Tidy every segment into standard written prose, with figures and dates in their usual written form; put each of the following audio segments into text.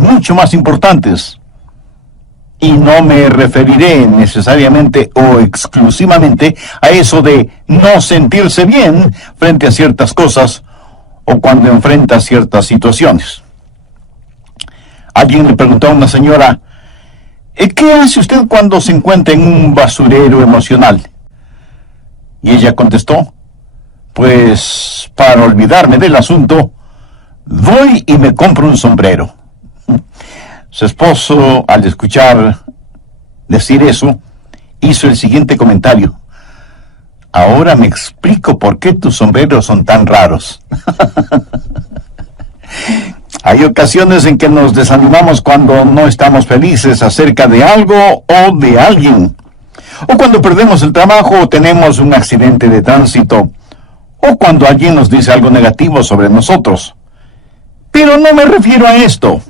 mucho más importantes. Y no me referiré necesariamente o exclusivamente a eso de no sentirse bien frente a ciertas cosas o cuando enfrenta ciertas situaciones. Alguien le preguntó a una señora, ¿qué hace usted cuando se encuentra en un basurero emocional? Y ella contestó, pues para olvidarme del asunto, voy y me compro un sombrero. Su esposo, al escuchar decir eso, hizo el siguiente comentario. Ahora me explico por qué tus sombreros son tan raros. Hay ocasiones en que nos desanimamos cuando no estamos felices acerca de algo o de alguien. O cuando perdemos el trabajo o tenemos un accidente de tránsito. O cuando alguien nos dice algo negativo sobre nosotros. Pero no me refiero a esto.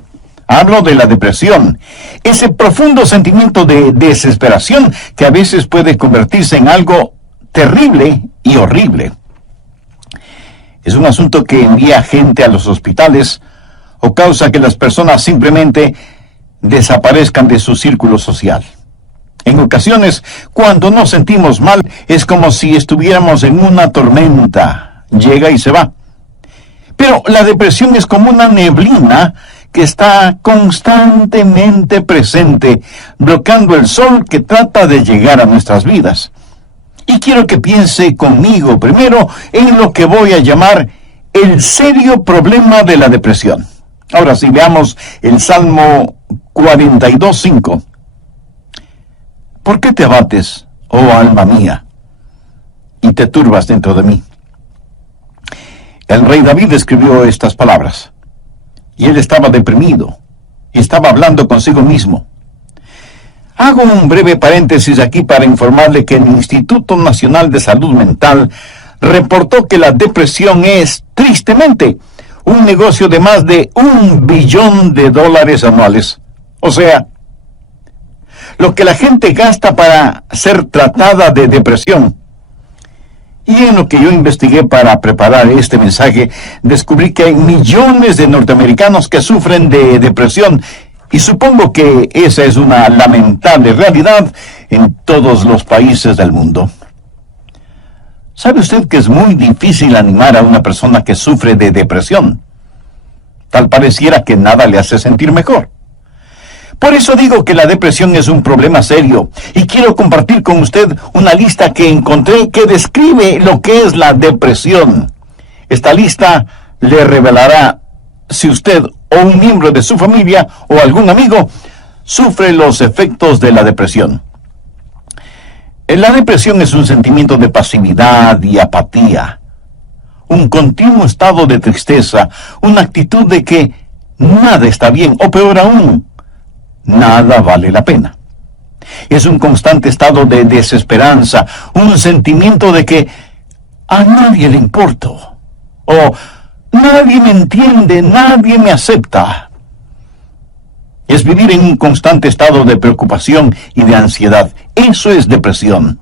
Hablo de la depresión, ese profundo sentimiento de desesperación que a veces puede convertirse en algo terrible y horrible. Es un asunto que envía gente a los hospitales o causa que las personas simplemente desaparezcan de su círculo social. En ocasiones, cuando nos sentimos mal, es como si estuviéramos en una tormenta. Llega y se va. Pero la depresión es como una neblina que está constantemente presente, bloqueando el sol que trata de llegar a nuestras vidas. Y quiero que piense conmigo primero en lo que voy a llamar el serio problema de la depresión. Ahora sí, veamos el Salmo 42:5. ¿Por qué te abates, oh alma mía, y te turbas dentro de mí? El rey David escribió estas palabras. Y él estaba deprimido, y estaba hablando consigo mismo. Hago un breve paréntesis aquí para informarle que el Instituto Nacional de Salud Mental reportó que la depresión es, tristemente, un negocio de más de $1 billón anuales. O sea, lo que la gente gasta para ser tratada de depresión. Y en lo que yo investigué para preparar este mensaje, descubrí que hay millones de norteamericanos que sufren de depresión, y supongo que esa es una lamentable realidad en todos los países del mundo. ¿Sabe usted que es muy difícil animar a una persona que sufre de depresión? Tal pareciera que nada le hace sentir mejor. Por eso digo que la depresión es un problema serio, y quiero compartir con usted una lista que encontré que describe lo que es la depresión. Esta lista le revelará si usted o un miembro de su familia o algún amigo sufre los efectos de la depresión. La depresión es un sentimiento de pasividad y apatía, un continuo estado de tristeza, una actitud de que nada está bien, o peor aún, nada vale la pena. Es un constante estado de desesperanza, un sentimiento de que a nadie le importo, o nadie me entiende, nadie me acepta. Es vivir en un constante estado de preocupación y de ansiedad. Eso es depresión.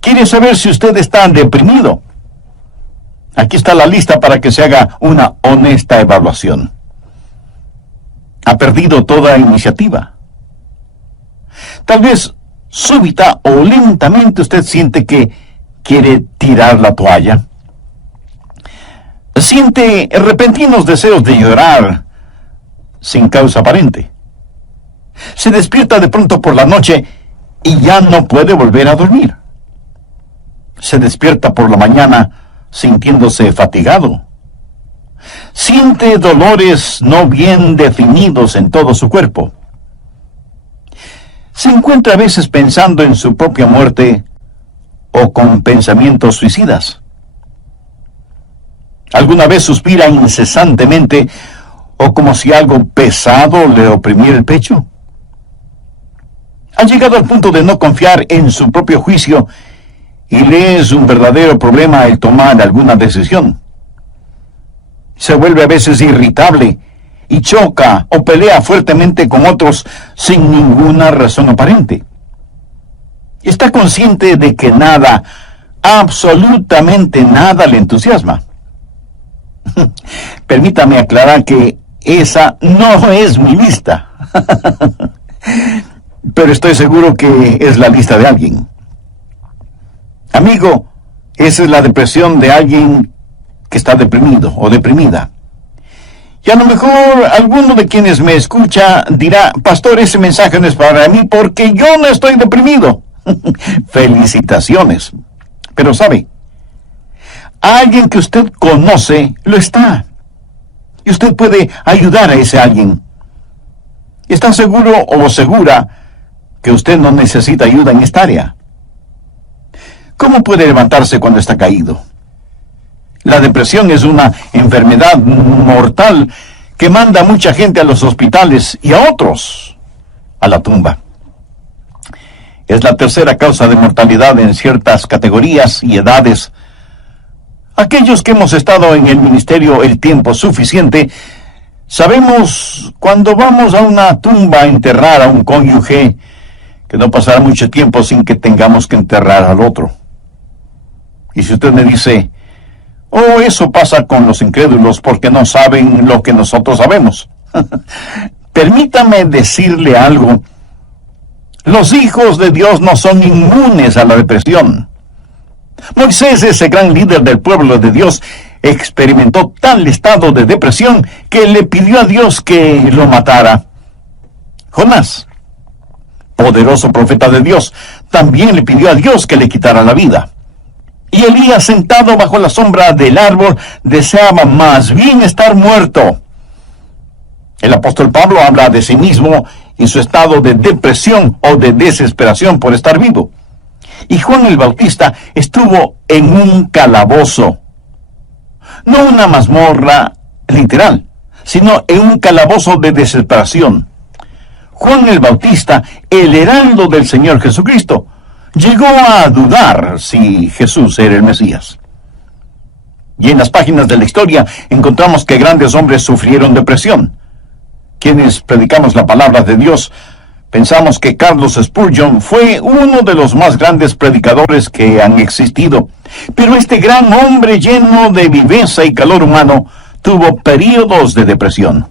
¿Quiere saber si usted está deprimido? Aquí está la lista para que se haga una honesta evaluación. Ha perdido toda iniciativa. Tal vez súbita o lentamente usted siente que quiere tirar la toalla. Siente repentinos deseos de llorar sin causa aparente. Se despierta de pronto por la noche y ya no puede volver a dormir. Se despierta por la mañana sintiéndose fatigado. Siente dolores no bien definidos en todo su cuerpo. Se encuentra a veces pensando en su propia muerte o con pensamientos suicidas. ¿Alguna vez suspira incesantemente o como si algo pesado le oprimiera el pecho? ¿Ha llegado al punto de no confiar en su propio juicio y le es un verdadero problema el tomar alguna decisión? Se vuelve a veces irritable y choca o pelea fuertemente con otros sin ninguna razón aparente. Está consciente de que nada, absolutamente nada le entusiasma. Permítame aclarar que esa no es mi lista. Pero estoy seguro que es la lista de alguien. Amigo, esa es la depresión de alguien que está deprimido o deprimida. Y a lo mejor alguno de quienes me escucha dirá, pastor, ese mensaje no es para mí porque yo no estoy deprimido. Felicitaciones. Pero sabe, alguien que usted conoce lo está. Y usted puede ayudar a ese alguien. ¿Está seguro o segura que usted no necesita ayuda en esta área? ¿Cómo puede levantarse cuando está caído? La depresión es una enfermedad mortal que manda a mucha gente a los hospitales y a otros a la tumba. Es la tercera causa de mortalidad en ciertas categorías y edades. Aquellos que hemos estado en el ministerio el tiempo suficiente, sabemos cuando vamos a una tumba a enterrar a un cónyuge, que no pasará mucho tiempo sin que tengamos que enterrar al otro. Y si usted me dice, oh, eso pasa con los incrédulos porque no saben lo que nosotros sabemos. Permítame decirle algo. Los hijos de Dios no son inmunes a la depresión. Moisés, ese gran líder del pueblo de Dios, experimentó tal estado de depresión que le pidió a Dios que lo matara. Jonás, poderoso profeta de Dios, también le pidió a Dios que le quitara la vida. Y Elías, sentado bajo la sombra del árbol, deseaba más bien estar muerto. El apóstol Pablo habla de sí mismo en su estado de depresión o de desesperación por estar vivo. Y Juan el Bautista estuvo en un calabozo. No una mazmorra literal, sino en un calabozo de desesperación. Juan el Bautista, el heraldo del Señor Jesucristo, llegó a dudar si Jesús era el Mesías. Y en las páginas de la historia encontramos que grandes hombres sufrieron depresión. Quienes predicamos la palabra de Dios, pensamos que Carlos Spurgeon fue uno de los más grandes predicadores que han existido. Pero este gran hombre lleno de viveza y calor humano tuvo períodos de depresión.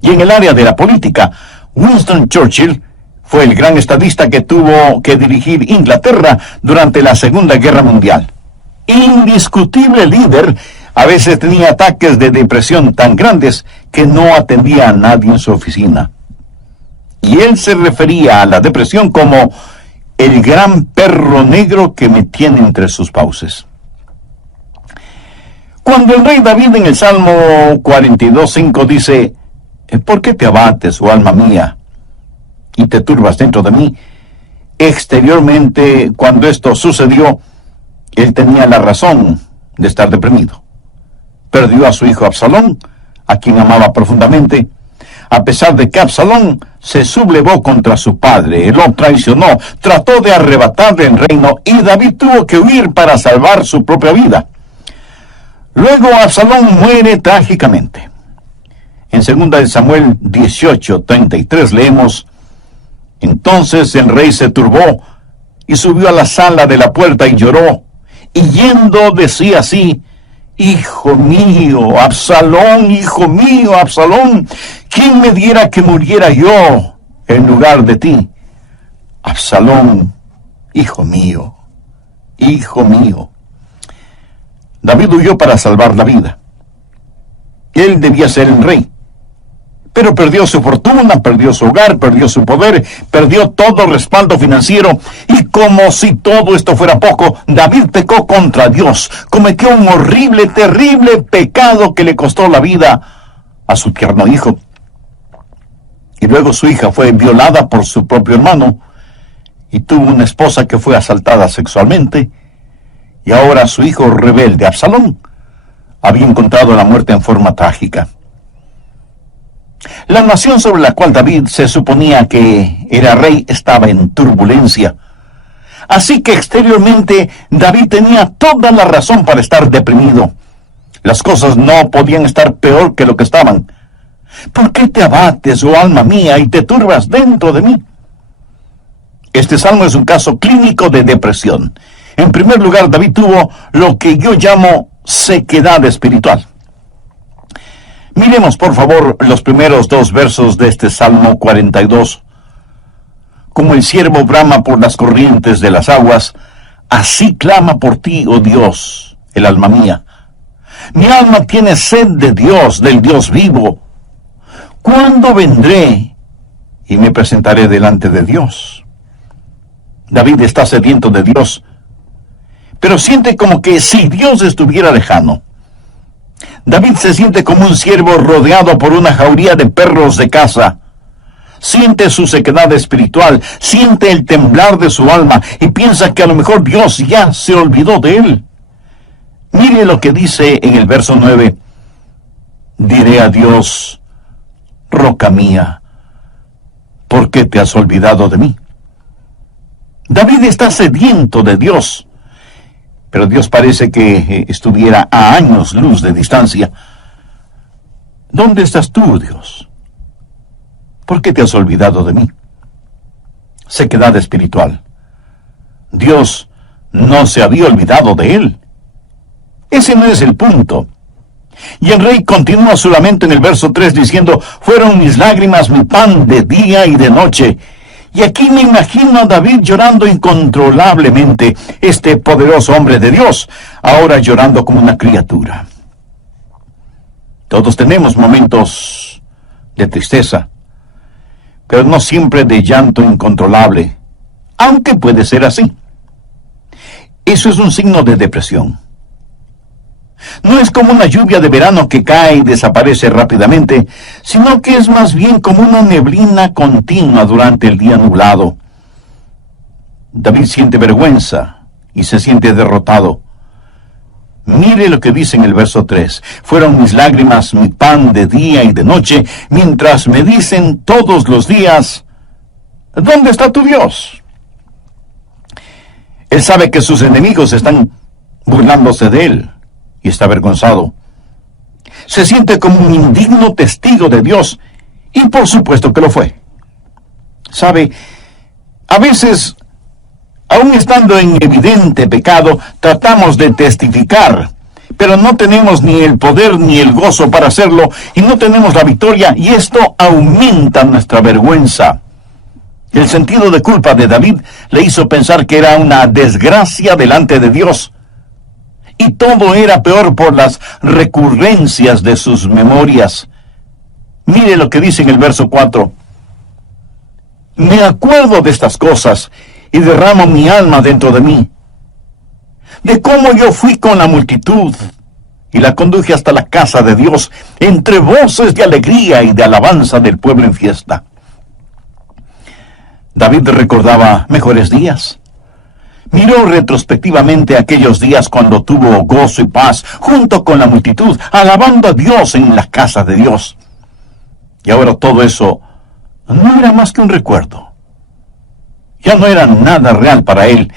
Y en el área de la política, Winston Churchill fue el gran estadista que tuvo que dirigir Inglaterra durante la Segunda Guerra Mundial. Indiscutible líder, a veces tenía ataques de depresión tan grandes que no atendía a nadie en su oficina. Y él se refería a la depresión como el gran perro negro que me tiene entre sus fauces. Cuando el rey David en el Salmo 42:5 dice, ¿por qué te abates, oh alma mía, y te turbas dentro de mí? Exteriormente, cuando esto sucedió, él tenía la razón de estar deprimido. Perdió a su hijo Absalón, a quien amaba profundamente, a pesar de que Absalón se sublevó contra su padre, lo traicionó, trató de arrebatarle el reino, y David tuvo que huir para salvar su propia vida. Luego Absalón muere trágicamente. En 2 Samuel 18:33 leemos, entonces el rey se turbó y subió a la sala de la puerta y lloró, y yendo decía así, hijo mío, Absalón, ¿quién me diera que muriera yo en lugar de ti? Absalón, hijo mío, hijo mío. David huyó para salvar la vida. Él debía ser el rey. Pero perdió su fortuna, perdió su hogar, perdió su poder, perdió todo respaldo financiero. Y como si todo esto fuera poco, David pecó contra Dios. Cometió un horrible, terrible pecado que le costó la vida a su tierno hijo. Y luego su hija fue violada por su propio hermano. Y tuvo una esposa que fue asaltada sexualmente. Y ahora su hijo rebelde, Absalón, había encontrado la muerte en forma trágica. La nación sobre la cual David se suponía que era rey estaba en turbulencia. Así que exteriormente David tenía toda la razón para estar deprimido. Las cosas no podían estar peor que lo que estaban. ¿Por qué te abates, oh alma mía, y te turbas dentro de mí? Este salmo es un caso clínico de depresión. En primer lugar, David tuvo lo que yo llamo sequedad espiritual. Miremos, por favor, los primeros 2 versos de este Salmo 42. Como el ciervo brama por las corrientes de las aguas, así clama por ti, oh Dios, el alma mía. Mi alma tiene sed de Dios, del Dios vivo. ¿Cuándo vendré y me presentaré delante de Dios? David está sediento de Dios, pero siente como que si Dios estuviera lejano. David se siente como un ciervo rodeado por una jauría de perros de caza. Siente su sequedad espiritual, siente el temblar de su alma y piensa que a lo mejor Dios ya se olvidó de él. Mire lo que dice en el verso 9. Diré a Dios, roca mía, ¿por qué te has olvidado de mí? David está sediento de Dios, pero Dios parece que estuviera a años luz de distancia. ¿Dónde estás tú, Dios? ¿Por qué te has olvidado de mí? Sequedad espiritual. Dios no se había olvidado de él. Ese no es el punto. Y el rey continúa su lamento en el verso 3 diciendo, fueron mis lágrimas mi pan de día y de noche. Y aquí me imagino a David llorando incontrolablemente, este poderoso hombre de Dios, ahora llorando como una criatura. Todos tenemos momentos de tristeza, pero no siempre de llanto incontrolable, aunque puede ser así. Eso es un signo de depresión. No es como una lluvia de verano que cae y desaparece rápidamente, sino que es más bien como una neblina continua durante el día nublado. David siente vergüenza y se siente derrotado. Mire lo que dice en el verso 3. Fueron mis lágrimas mi pan de día y de noche, mientras me dicen todos los días, ¿dónde está tu Dios? Él sabe que sus enemigos están burlándose de él. Y está avergonzado. Se siente como un indigno testigo de Dios, y por supuesto que lo fue. Sabe, a veces, aun estando en evidente pecado, tratamos de testificar, pero no tenemos ni el poder ni el gozo para hacerlo, y no tenemos la victoria, y esto aumenta nuestra vergüenza. El sentido de culpa de David le hizo pensar que era una desgracia delante de Dios. Y todo era peor por las recurrencias de sus memorias. Mire lo que dice en el verso 4. Me acuerdo de estas cosas y derramo mi alma dentro de mí. De cómo yo fui con la multitud y la conduje hasta la casa de Dios, entre voces de alegría y de alabanza del pueblo en fiesta. David recordaba mejores días. Miró retrospectivamente aquellos días cuando tuvo gozo y paz junto con la multitud, alabando a Dios en la casa de Dios. Y ahora todo eso no era más que un recuerdo. Ya no era nada real para él,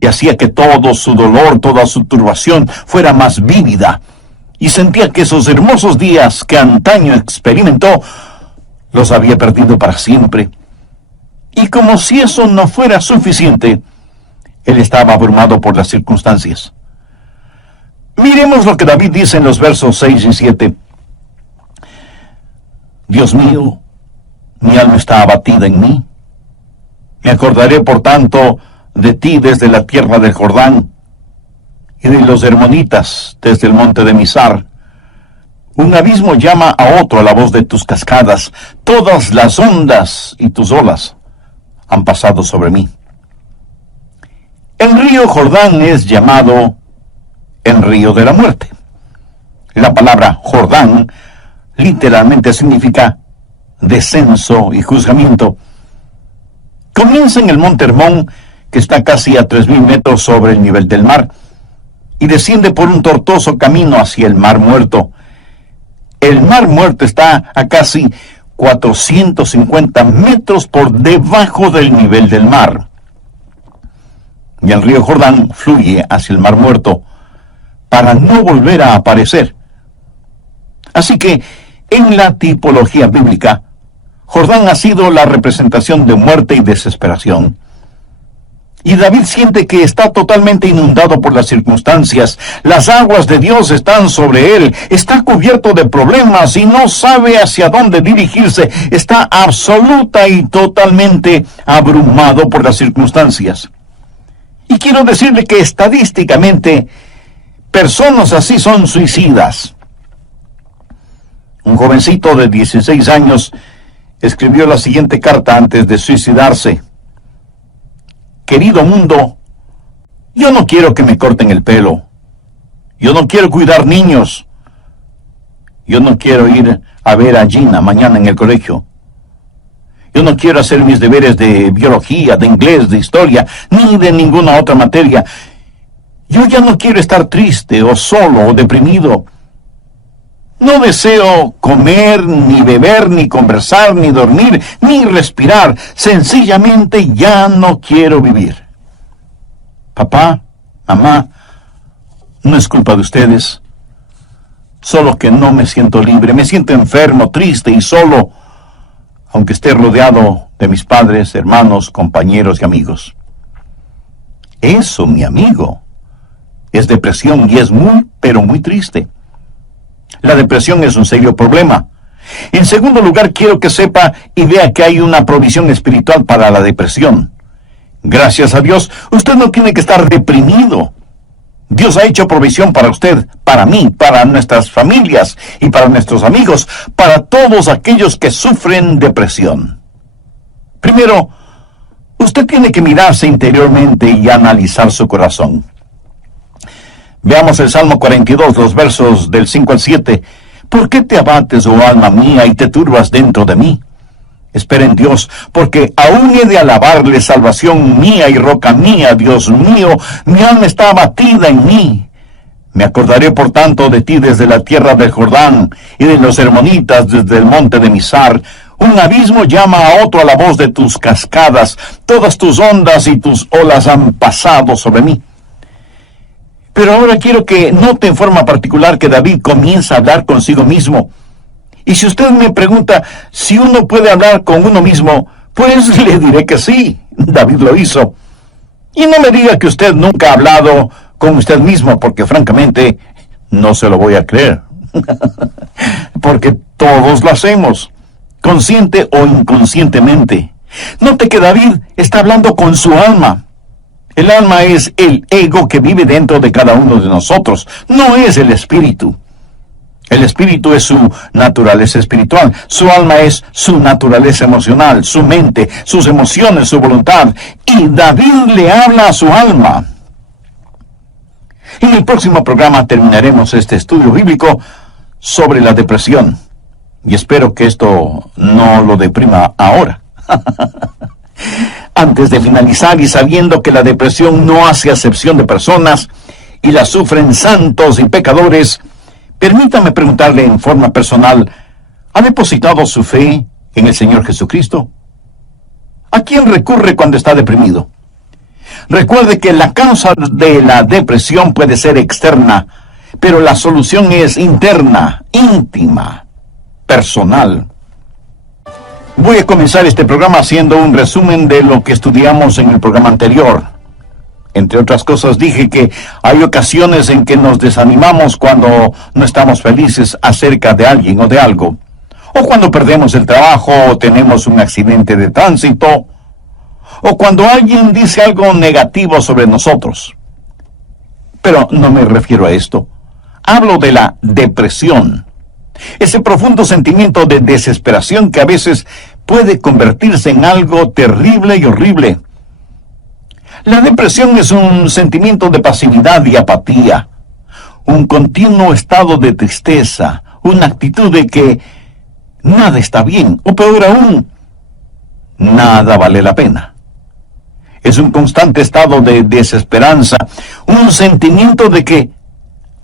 y hacía que todo su dolor, toda su turbación fuera más vívida, y sentía que esos hermosos días que antaño experimentó, los había perdido para siempre. Y como si eso no fuera suficiente, él estaba abrumado por las circunstancias. Miremos lo que David dice en los versos 6 y 7. Dios mío, mi alma está abatida en mí. Me acordaré, por tanto, de ti desde la tierra del Jordán, y de los hermonitas desde el monte de Mizar. Un abismo llama a otro a la voz de tus cascadas. Todas las ondas y tus olas han pasado sobre mí. El río Jordán es llamado el río de la muerte. La palabra Jordán literalmente significa descenso y juzgamiento. Comienza en el monte Hermón, que está casi a 3.000 metros sobre el nivel del mar, y desciende por un tortuoso camino hacia el Mar Muerto. El Mar Muerto está a casi 450 metros por debajo del nivel del mar. Y el río Jordán fluye hacia el Mar Muerto para no volver a aparecer. Así que, en la tipología bíblica, Jordán ha sido la representación de muerte y desesperación. Y David siente que está totalmente inundado por las circunstancias. Las aguas de Dios están sobre él. Está cubierto de problemas y no sabe hacia dónde dirigirse. Está absoluta y totalmente abrumado por las circunstancias. Y quiero decirle que estadísticamente, personas así son suicidas. Un jovencito de 16 años escribió la siguiente carta antes de suicidarse. Querido mundo, yo no quiero que me corten el pelo. Yo no quiero cuidar niños. Yo no quiero ir a ver a Gina mañana en el colegio. Yo no quiero hacer mis deberes de biología, de inglés, de historia, ni de ninguna otra materia. Yo ya no quiero estar triste o solo o deprimido. No deseo comer, ni beber, ni conversar, ni dormir, ni respirar. Sencillamente ya no quiero vivir. Papá, mamá, no es culpa de ustedes. Solo que no me siento libre. Me siento enfermo, triste y solo, aunque esté rodeado de mis padres, hermanos, compañeros y amigos. Eso, mi amigo, es depresión y es muy, pero muy triste. La depresión es un serio problema. En segundo lugar, quiero que sepa y vea que hay una provisión espiritual para la depresión. Gracias a Dios, usted no tiene que estar deprimido. Dios ha hecho provisión para usted, para mí, para nuestras familias y para nuestros amigos, para todos aquellos que sufren depresión. Primero, usted tiene que mirarse interiormente y analizar su corazón. Veamos el Salmo 42, los versos del 5 al 7. ¿Por qué te abates, oh alma mía, y te turbas dentro de mí? Espera en Dios, porque aún he de alabarle, salvación mía y roca mía, Dios mío. Mi alma está abatida en mí. Me acordaré, por tanto, de ti desde la tierra del Jordán, y de los hermonitas desde el monte de Mizar. Un abismo llama a otro a la voz de tus cascadas. Todas tus ondas y tus olas han pasado sobre mí. Pero ahora quiero que note en forma particular que David comienza a hablar consigo mismo. Y si usted me pregunta si uno puede hablar con uno mismo, pues le diré que sí, David lo hizo. Y no me diga que usted nunca ha hablado con usted mismo, porque francamente no se lo voy a creer. Porque todos lo hacemos, consciente o inconscientemente. Note que David está hablando con su alma. El alma es el ego que vive dentro de cada uno de nosotros, no es el espíritu. El espíritu es su naturaleza espiritual, su alma es su naturaleza emocional, su mente, sus emociones, su voluntad. Y David le habla a su alma. En el próximo programa terminaremos este estudio bíblico sobre la depresión. Y espero que esto no lo deprima ahora. Antes de finalizar y sabiendo que la depresión no hace acepción de personas y la sufren santos y pecadores, permítame preguntarle en forma personal, ¿ha depositado su fe en el Señor Jesucristo? ¿A quién recurre cuando está deprimido? Recuerde que la causa de la depresión puede ser externa, pero la solución es interna, íntima, personal. Voy a comenzar este programa haciendo un resumen de lo que estudiamos en el programa anterior. Entre otras cosas dije que hay ocasiones en que nos desanimamos cuando no estamos felices acerca de alguien o de algo, o cuando perdemos el trabajo o tenemos un accidente de tránsito, o cuando alguien dice algo negativo sobre nosotros. Pero no me refiero a esto. Hablo de la depresión. Ese profundo sentimiento de desesperación que a veces puede convertirse en algo terrible y horrible. La depresión es un sentimiento de pasividad y apatía, un continuo estado de tristeza, una actitud de que nada está bien, o peor aún, nada vale la pena. Es un constante estado de desesperanza, un sentimiento de que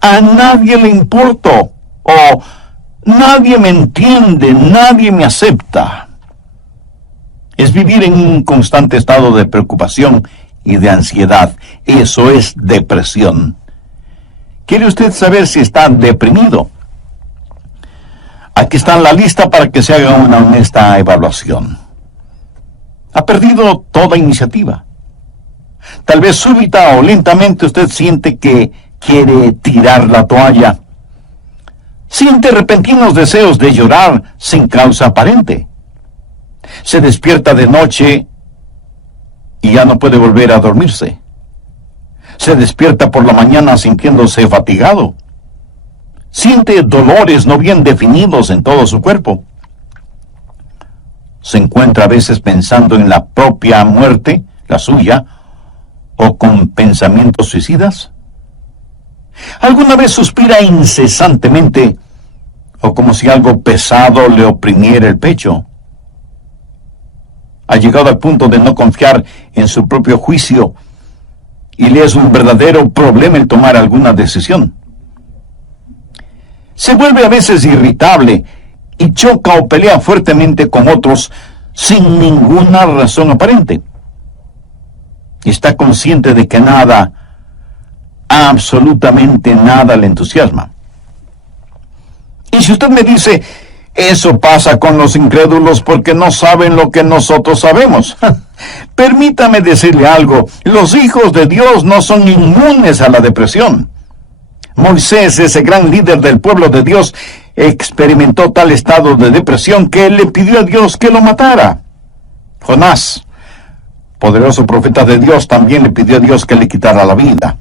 a nadie le importo, o nadie me entiende, nadie me acepta. Es vivir en un constante estado de preocupación y de ansiedad. Eso es depresión. ¿Quiere usted saber si está deprimido? Aquí está la lista para que se haga una honesta evaluación. Ha perdido toda iniciativa. Tal vez súbita o lentamente usted siente que quiere tirar la toalla. Siente repentinos deseos de llorar sin causa aparente. Se despierta de noche y ya no puede volver a dormirse. Se despierta por la mañana sintiéndose fatigado. Siente dolores no bien definidos en todo su cuerpo. Se encuentra a veces pensando en la propia muerte, la suya, o con pensamientos suicidas. ¿Alguna vez suspira incesantemente o como si algo pesado le oprimiera el pecho? Ha llegado al punto de no confiar en su propio juicio y le es un verdadero problema el tomar alguna decisión. Se vuelve a veces irritable y choca o pelea fuertemente con otros sin ninguna razón aparente. Está consciente de que nada, absolutamente nada le entusiasma. Y si usted me dice, eso pasa con los incrédulos porque no saben lo que nosotros sabemos. Permítame decirle algo, los hijos de Dios no son inmunes a la depresión. Moisés, ese gran líder del pueblo de Dios, experimentó tal estado de depresión que él le pidió a Dios que lo matara. Jonás, poderoso profeta de Dios, también le pidió a Dios que le quitara la vida.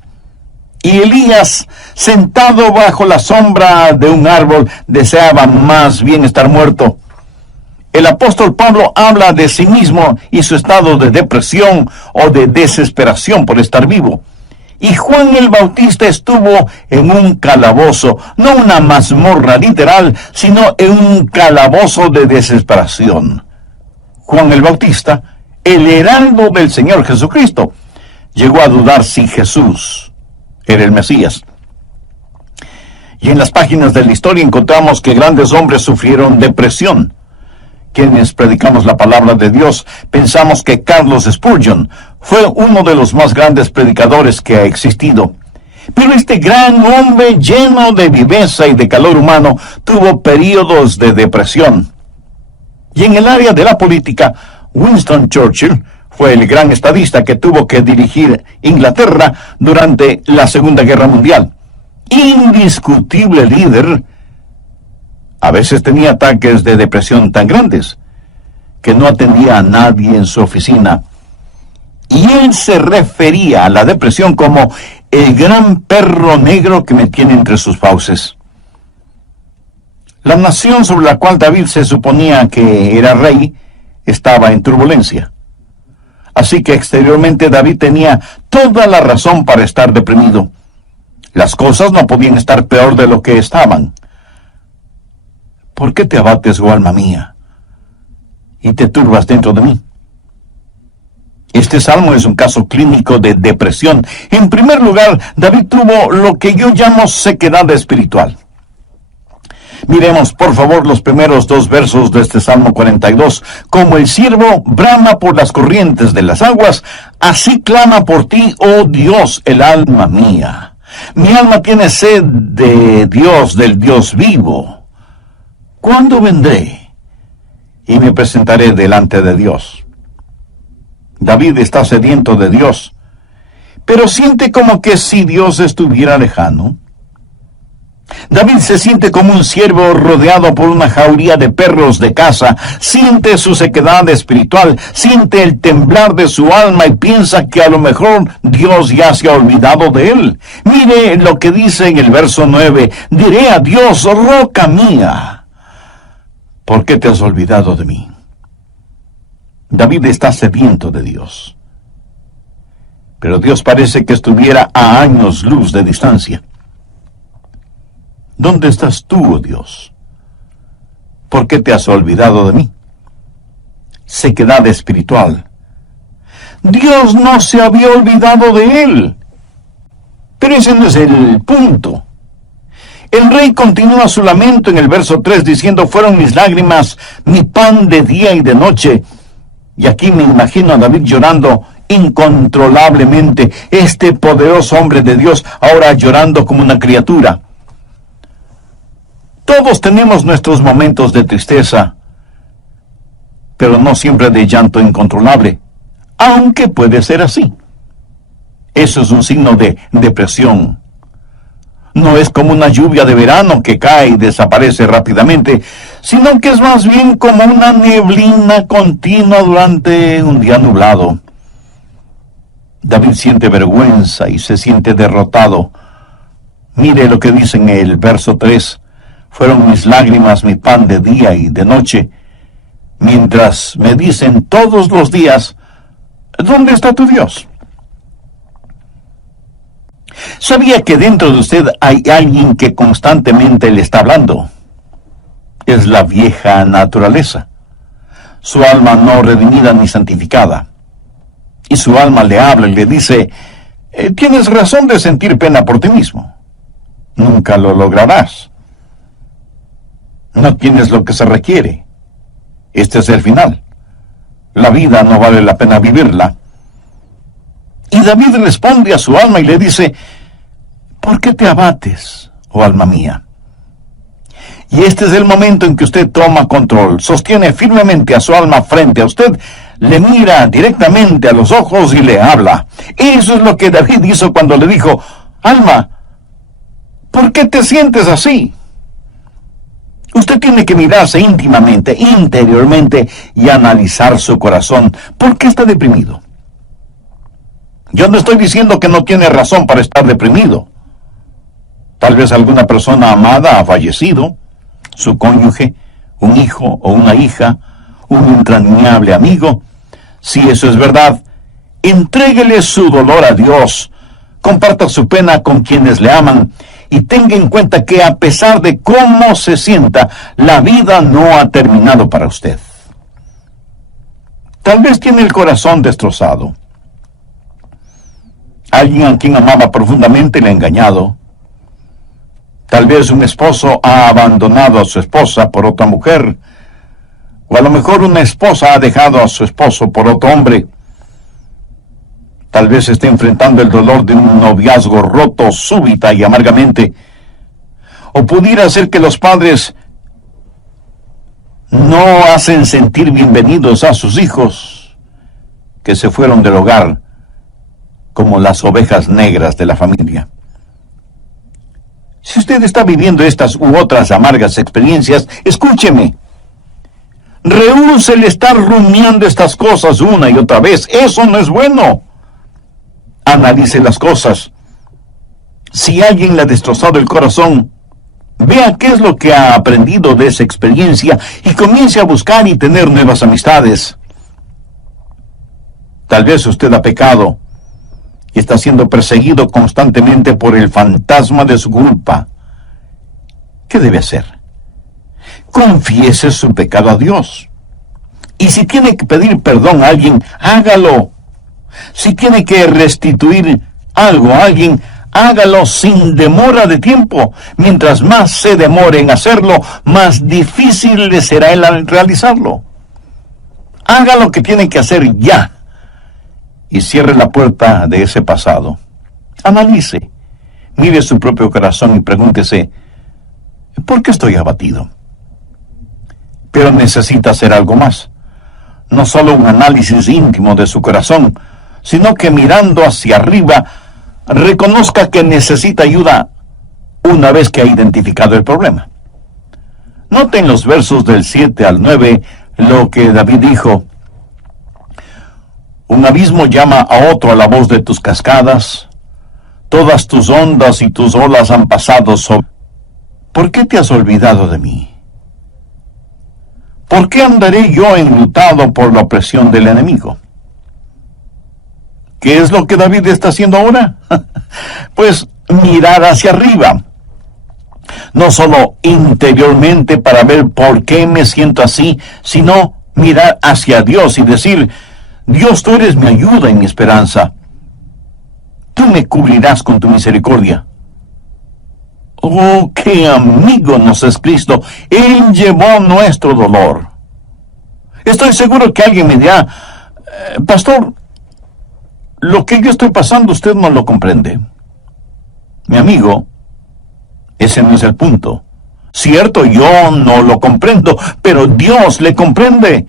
Y Elías, sentado bajo la sombra de un árbol, deseaba más bien estar muerto. El apóstol Pablo habla de sí mismo y su estado de depresión o de desesperación por estar vivo. Y Juan el Bautista estuvo en un calabozo, no una mazmorra literal, sino en un calabozo de desesperación. Juan el Bautista, el heraldo del Señor Jesucristo, llegó a dudar si Jesús era el Mesías. Y en las páginas de la historia encontramos que grandes hombres sufrieron depresión. Quienes predicamos la palabra de Dios pensamos que Carlos Spurgeon fue uno de los más grandes predicadores que ha existido. Pero este gran hombre lleno de viveza y de calor humano tuvo períodos de depresión. Y en el área de la política, Winston Churchill fue el gran estadista que tuvo que dirigir Inglaterra durante la Segunda Guerra Mundial. Indiscutible líder. A veces tenía ataques de depresión tan grandes que no atendía a nadie en su oficina. Y él se refería a la depresión como el gran perro negro que me tiene entre sus fauces. La nación sobre la cual David se suponía que era rey estaba en turbulencia. Así que exteriormente David tenía toda la razón para estar deprimido. Las cosas no podían estar peor de lo que estaban. ¿Por qué te abates, oh alma mía, y te turbas dentro de mí? Este salmo es un caso clínico de depresión. En primer lugar, David tuvo lo que yo llamo sequedad espiritual. Miremos, por favor, los primeros 2 versos de este Salmo 42. Como el ciervo brama por las corrientes de las aguas, así clama por ti, oh Dios, el alma mía. Mi alma tiene sed de Dios, del Dios vivo. ¿Cuándo vendré y me presentaré delante de Dios? David está sediento de Dios, pero siente como que si Dios estuviera lejano. David se siente como un ciervo rodeado por una jauría de perros de caza, siente su sequedad espiritual, siente el temblar de su alma y piensa que a lo mejor Dios ya se ha olvidado de él. Mire lo que dice en el verso 9, diré a Dios, roca mía, ¿por qué te has olvidado de mí? David está sediento de Dios, pero Dios parece que estuviera a años luz de distancia. ¿Dónde estás tú, oh Dios? ¿Por qué te has olvidado de mí? Sequedad espiritual. Dios no se había olvidado de él. Pero ese no es el punto. El rey continúa su lamento en el verso 3 diciendo, fueron mis lágrimas, mi pan de día y de noche. Y aquí me imagino a David llorando incontrolablemente, este poderoso hombre de Dios ahora llorando como una criatura. Todos tenemos nuestros momentos de tristeza, pero no siempre de llanto incontrolable, aunque puede ser así. Eso es un signo de depresión. No es como una lluvia de verano que cae y desaparece rápidamente, sino que es más bien como una neblina continua durante un día nublado. David siente vergüenza y se siente derrotado. Mire lo que dice en el verso 3. Fueron mis lágrimas mi pan de día y de noche, mientras me dicen todos los días, ¿dónde está tu Dios? ¿Sabía que dentro de usted hay alguien que constantemente le está hablando? Es la vieja naturaleza, su alma no redimida ni santificada. Y su alma le habla y le dice, tienes razón de sentir pena por ti mismo. Nunca lo lograrás. No tienes lo que se requiere. Este es el final. La vida no vale la pena vivirla. Y David responde a su alma y le dice, ¿por qué te abates, oh alma mía? Y este es el momento en que usted toma control, sostiene firmemente a su alma frente a usted, le mira directamente a los ojos y le habla. Eso es lo que David hizo cuando le dijo, alma, ¿por qué te sientes así? Usted tiene que mirarse íntimamente, interiormente, y analizar su corazón. ¿Por qué está deprimido? Yo no estoy diciendo que no tiene razón para estar deprimido. Tal vez alguna persona amada ha fallecido, su cónyuge, un hijo o una hija, un entrañable amigo. Si eso es verdad, entréguele su dolor a Dios, comparta su pena con quienes le aman y tenga en cuenta que a pesar de cómo se sienta, la vida no ha terminado para usted. Tal vez tiene el corazón destrozado. Alguien a quien amaba profundamente le ha engañado. Tal vez un esposo ha abandonado a su esposa por otra mujer, o a lo mejor una esposa ha dejado a su esposo por otro hombre. Tal vez esté enfrentando el dolor de un noviazgo roto súbita y amargamente. O pudiera ser que los padres no hacen sentir bienvenidos a sus hijos, que se fueron del hogar como las ovejas negras de la familia. Si usted está viviendo estas u otras amargas experiencias, escúcheme. Rehúse el estar rumiando estas cosas una y otra vez. Eso no es bueno. Analice las cosas. Si alguien le ha destrozado el corazón, vea qué es lo que ha aprendido de esa experiencia y comience a buscar y tener nuevas amistades. Tal vez usted ha pecado y está siendo perseguido constantemente por el fantasma de su culpa. ¿Qué debe hacer? Confiese su pecado a Dios. Y si tiene que pedir perdón a alguien, hágalo. Si tiene que restituir algo a alguien, hágalo sin demora de tiempo. Mientras más se demore en hacerlo, más difícil le será el realizarlo. Haga lo que tiene que hacer ya. Y cierre la puerta de ese pasado. Analice, mire su propio corazón y pregúntese, ¿por qué estoy abatido? Pero necesita hacer algo más. No solo un análisis íntimo de su corazón, sino que mirando hacia arriba, reconozca que necesita ayuda una vez que ha identificado el problema. Noten los versos del 7 al 9 lo que David dijo. Un abismo llama a otro a la voz de tus cascadas. Todas tus ondas y tus olas han pasado sobre... ¿Por qué te has olvidado de mí? ¿Por qué andaré yo enlutado por la opresión del enemigo? ¿Qué es lo que David está haciendo ahora? Pues mirar hacia arriba. No solo interiormente para ver por qué me siento así, sino mirar hacia Dios y decir, Dios, tú eres mi ayuda y mi esperanza. Tú me cubrirás con tu misericordia. Oh, qué amigo nos es Cristo. Él llevó nuestro dolor. Estoy seguro que alguien me dirá, pastor, lo que yo estoy pasando usted no lo comprende. Mi amigo, ese no es el punto. Cierto, yo no lo comprendo, pero Dios le comprende.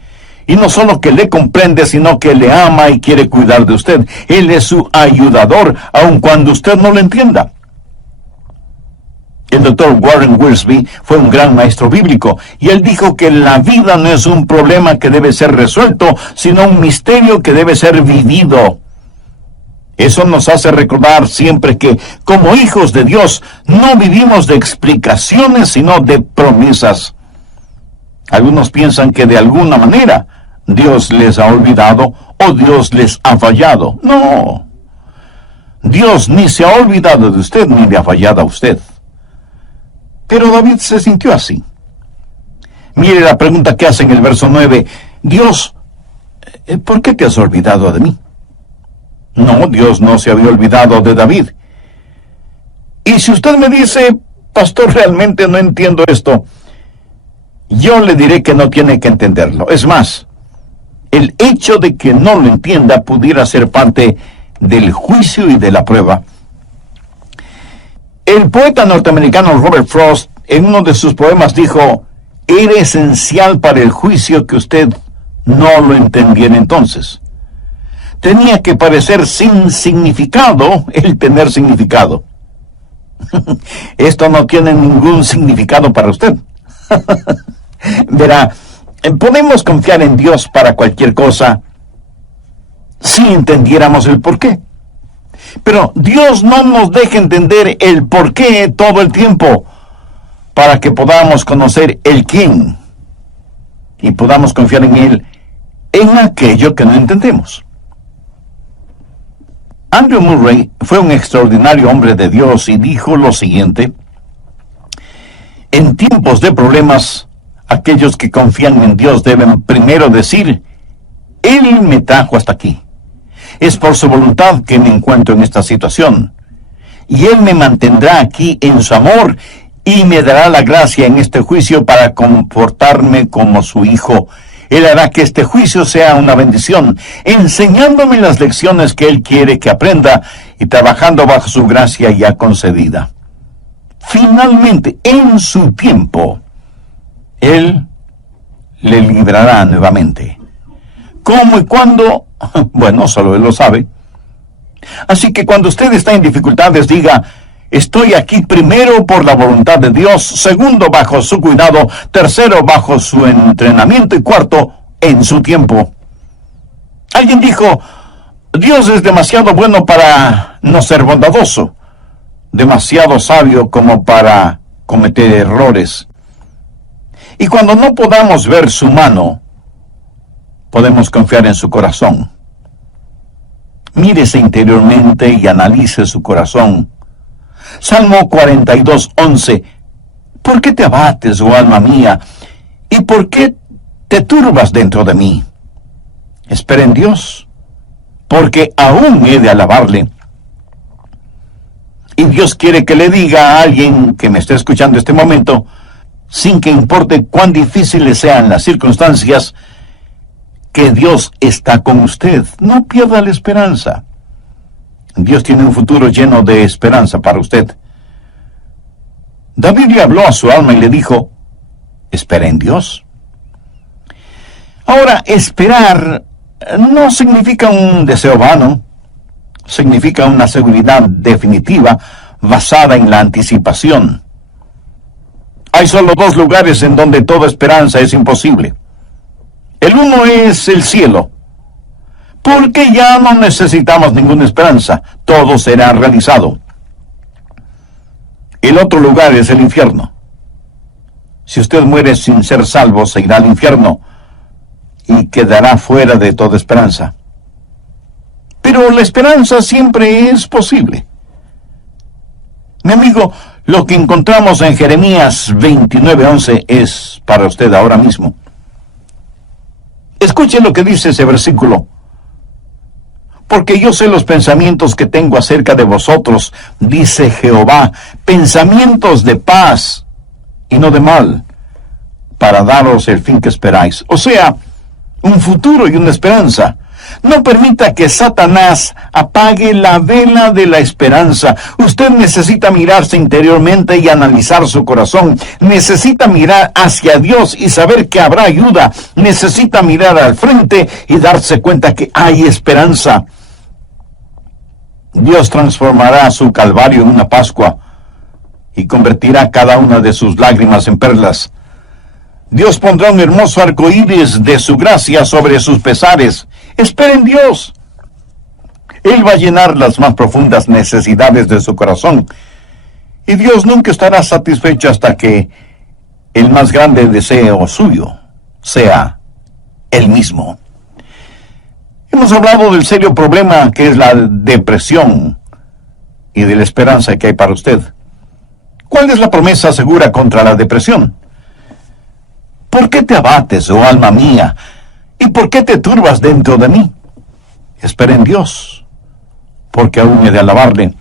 Y no solo que le comprende, sino que le ama y quiere cuidar de usted. Él es su ayudador, aun cuando usted no lo entienda. El doctor Warren Wiersbe fue un gran maestro bíblico, y él dijo que la vida no es un problema que debe ser resuelto, sino un misterio que debe ser vivido. Eso nos hace recordar siempre que, como hijos de Dios, no vivimos de explicaciones, sino de promesas. Algunos piensan que de alguna manera Dios les ha olvidado o Dios les ha fallado. No. Dios ni se ha olvidado de usted ni le ha fallado a usted. Pero David se sintió así. Mire la pregunta que hace en el verso 9. Dios, ¿por qué te has olvidado de mí? No, Dios no se había olvidado de David. Y si usted me dice, pastor, realmente no entiendo esto, yo le diré que no tiene que entenderlo. Es más, el hecho de que no lo entienda pudiera ser parte del juicio y de la prueba. El poeta norteamericano Robert Frost, en uno de sus poemas, dijo: era esencial para el juicio que usted no lo entendiera entonces. Tenía que parecer sin significado el tener significado. Esto no tiene ningún significado para usted. Verá, podemos confiar en Dios para cualquier cosa si entendiéramos el porqué. Pero Dios no nos deja entender el porqué todo el tiempo para que podamos conocer el quién y podamos confiar en Él en aquello que no entendemos. Andrew Murray fue un extraordinario hombre de Dios y dijo lo siguiente: en tiempos de problemas, aquellos que confían en Dios deben primero decir: Él me trajo hasta aquí. Es por su voluntad que me encuentro en esta situación. Y Él me mantendrá aquí en su amor y me dará la gracia en este juicio para comportarme como su hijo. Él hará que este juicio sea una bendición, enseñándome las lecciones que Él quiere que aprenda y trabajando bajo su gracia ya concedida. Finalmente, en su tiempo, Él le librará nuevamente. ¿Cómo y cuándo? Bueno, solo Él lo sabe. Así que cuando usted está en dificultades, diga: estoy aquí primero por la voluntad de Dios, segundo bajo su cuidado, tercero bajo su entrenamiento y cuarto en su tiempo. Alguien dijo: Dios es demasiado bueno para no ser bondadoso, demasiado sabio como para cometer errores. Y cuando no podamos ver su mano, podemos confiar en su corazón. Mírese interiormente y analice su corazón. Salmo 42:11. ¿Por qué te abates, oh alma mía? ¿Y por qué te turbas dentro de mí? Espera en Dios, porque aún he de alabarle. Y Dios quiere que le diga a alguien que me esté escuchando este momento, sin que importe cuán difíciles sean las circunstancias, que Dios está con usted. No pierda la esperanza. Dios tiene un futuro lleno de esperanza para usted. David le habló a su alma y le dijo: espera en Dios. Ahora, esperar no significa un deseo vano, significa una seguridad definitiva basada en la anticipación. Hay solo dos lugares en donde toda esperanza es imposible. El uno es el cielo, porque ya no necesitamos ninguna esperanza, todo será realizado. El otro lugar es el infierno. Si usted muere sin ser salvo, se irá al infierno y quedará fuera de toda esperanza. Pero la esperanza siempre es posible. Mi amigo, lo que encontramos en Jeremías 29:11 es para usted ahora mismo. Escuche lo que dice ese versículo. Porque yo sé los pensamientos que tengo acerca de vosotros, dice Jehová, pensamientos de paz y no de mal, para daros el fin que esperáis. O sea, un futuro y una esperanza. No permita que Satanás apague la vela de la esperanza. Usted necesita mirarse interiormente y analizar su corazón. Necesita mirar hacia Dios y saber que habrá ayuda. Necesita mirar al frente y darse cuenta que hay esperanza. Dios transformará su calvario en una Pascua y convertirá cada una de sus lágrimas en perlas. Dios pondrá un hermoso arco iris de su gracia sobre sus pesares. Espera en Dios. Él va a llenar las más profundas necesidades de su corazón. Y Dios nunca estará satisfecho hasta que el más grande deseo suyo sea Él mismo. Hemos hablado del serio problema que es la depresión y de la esperanza que hay para usted. ¿Cuál es la promesa segura contra la depresión? ¿Por qué te abates, oh alma mía? ¿Y por qué te turbas dentro de mí? Espera en Dios, porque aún he de alabarle.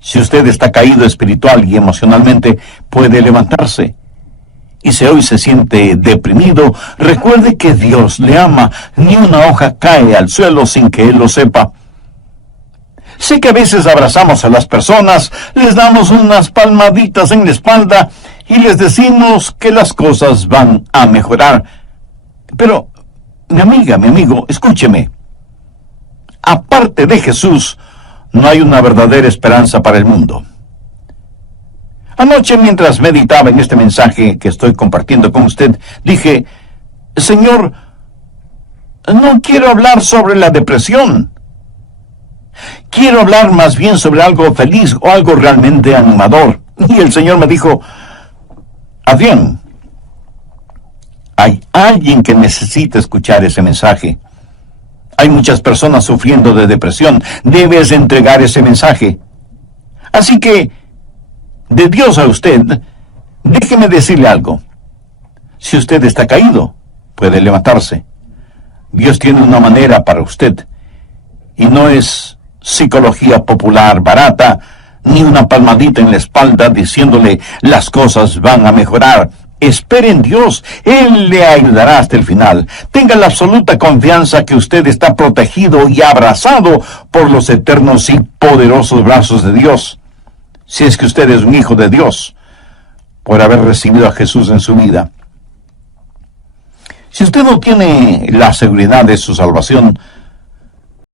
Si usted está caído espiritual y emocionalmente, puede levantarse. Y si hoy se siente deprimido, recuerde que Dios le ama. Ni una hoja cae al suelo sin que Él lo sepa. Sé que a veces abrazamos a las personas, les damos unas palmaditas en la espalda y les decimos que las cosas van a mejorar. Pero, mi amiga, mi amigo, escúcheme. Aparte de Jesús, no hay una verdadera esperanza para el mundo. Anoche, mientras meditaba en este mensaje que estoy compartiendo con usted, dije, Señor, no quiero hablar sobre la depresión. Quiero hablar más bien sobre algo feliz o algo realmente animador. Y el Señor me dijo, Adrián, hay alguien que necesita escuchar ese mensaje. Hay muchas personas sufriendo de depresión. Debes entregar ese mensaje. Así que, de Dios a usted, déjeme decirle algo. Si usted está caído, puede levantarse. Dios tiene una manera para usted. Y no es psicología popular barata, ni una palmadita en la espalda diciéndole las cosas van a mejorar. Espere en Dios, Él le ayudará hasta el final. Tenga la absoluta confianza que usted está protegido y abrazado por los eternos y poderosos brazos de Dios. Si es que usted es un hijo de Dios, por haber recibido a Jesús en su vida. Si usted no tiene la seguridad de su salvación,